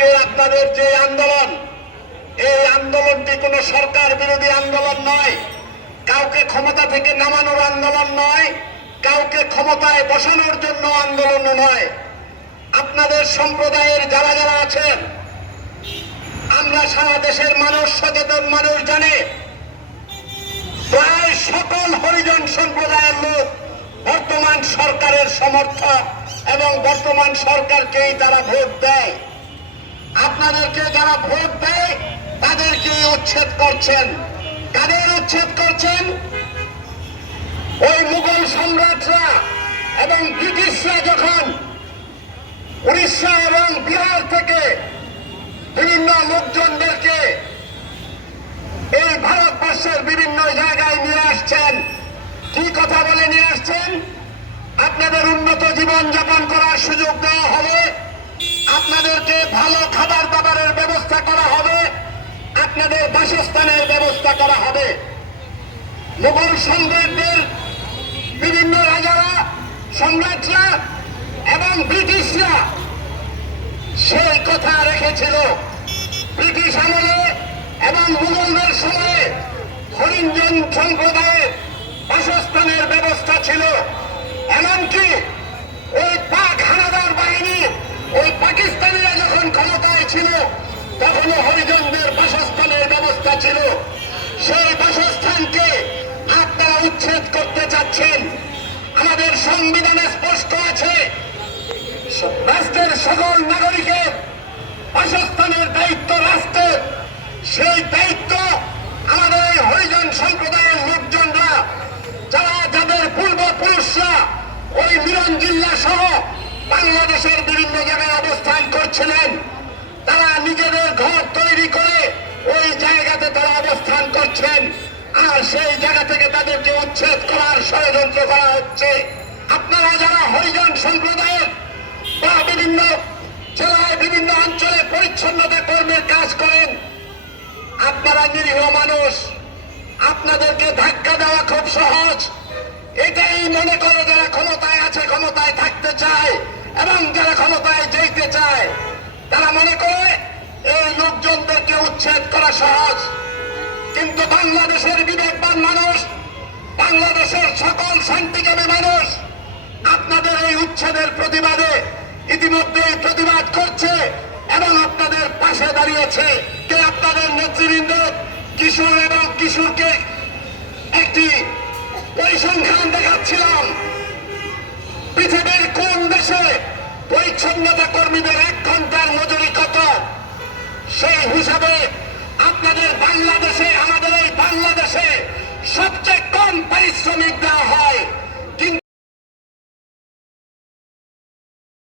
আজকে আপনাদের যে আন্দোলন, এই আন্দোলনটি কোনো সরকার বিরোধী আন্দোলন নয়। কাউকে ক্ষমতা থেকে নামানোর আন্দোলন নয়, কাউকে ক্ষমতায় বসানোর জন্য আন্দোলন নয়। আপনাদের সম্প্রদায়ের যারা যারা আছেন, আমরা সারা দেশের মানুষ, সচেতন মানুষ জানে, প্রায় সকল হরিজন সম্প্রদায়ের লোক বর্তমান সরকারের সমর্থক এবং বর্তমান সরকারকেই তারা ভোট দেয়। আপনাদেরকে যারা ভোট দেয়, তাদেরকে উচ্ছেদ করছেন। কাদের উচ্ছেদ করছেন? ওই মুঘল সম্রাটরা এবং ব্রিটিশরা যখন উড়িষ্যা এবং বিহার থেকে বিভিন্ন লোকজনদেরকে এই ভারতবর্ষের বিভিন্ন জায়গায় নিয়ে আসছেন, কি কথা বলে নিয়ে আসছেন? আপনাদের উন্নত জীবন যাপন করার সুযোগ দেওয়া হবে। আপনাদেরকে ভালো খাবার দাবারের ব্যবস্থা করা হবে। আপনাদের বাসস্থানের ব্যবস্থা করা হবে। মুঘল সম্রাটদের, বিভিন্ন রাজারা, সম্রাটরা এবং ব্রিটিশরা সেই কথা রেখেছিল। ব্রিটিশ আমলে এবং মুঘলদের সময়ে হরিঞ্জন সম্প্রদায়ের বাসস্থানের সংবিধানে স্পষ্ট আছে, রাষ্ট্রের সকল নাগরিকের বাসস্থানের দায়িত্ব রাষ্ট্রের। সেই দায়িত্ব আমাদের এই হরিজন সম্প্রদায়ের লোকজনরা, যারা যাদের পূর্বপুরুষরা ওই মিরন জিল্লা সহ বাংলাদেশের বিভিন্ন জায়গায় অবস্থান করছিলেন, তারা নিজেদের ঘর তৈরি করে ওই জায়গাতে তারা অবস্থান করছেন। আর সেই জায়গা থেকে তাদেরকে উচ্ছেদ করার ষড়যন্ত্র করা হচ্ছে। আপনারা যারা হরিজন সম্প্রদায়ের বা বিভিন্ন জেলায় বিভিন্ন অঞ্চলে পরিচ্ছন্নতা কর্মের কাজ করেন, আপনারা নিরীহ মানুষ, আপনাদেরকে ধাক্কা দেওয়া খুব সহজ। এটাই মনে করে যারা ক্ষমতায় আছে, ক্ষমতায় থাকতে চায় এবং যারা ক্ষমতায় যেতে চায়, তারা মনে করে এই লোকজনদেরকে উচ্ছেদ করা সহজ। কিন্তু বাংলাদেশের বিবেকবান মানুষ, বাংলাদেশের সকল শান্তিকামী মানুষ আপনাদের এই উচ্ছেদের প্রতিবাদে ইতিমধ্যেই প্রতিবাদ করছে এবং আপনাদের পাশে দাঁড়িয়েছে কে? আপনাদের নেতৃবৃন্দ, কিশোর এবং কিশোরকে একটি পরিসংখ্যান দেখাচ্ছিলাম। পৃথিবীর কোন দেশে পরিচ্ছন্নতা কর্মীদের এক ঘণ্টার মজুরি কত সেই হিসাবে আপনাদের বাংলাদেশে, আমাদের এই বাংলাদেশ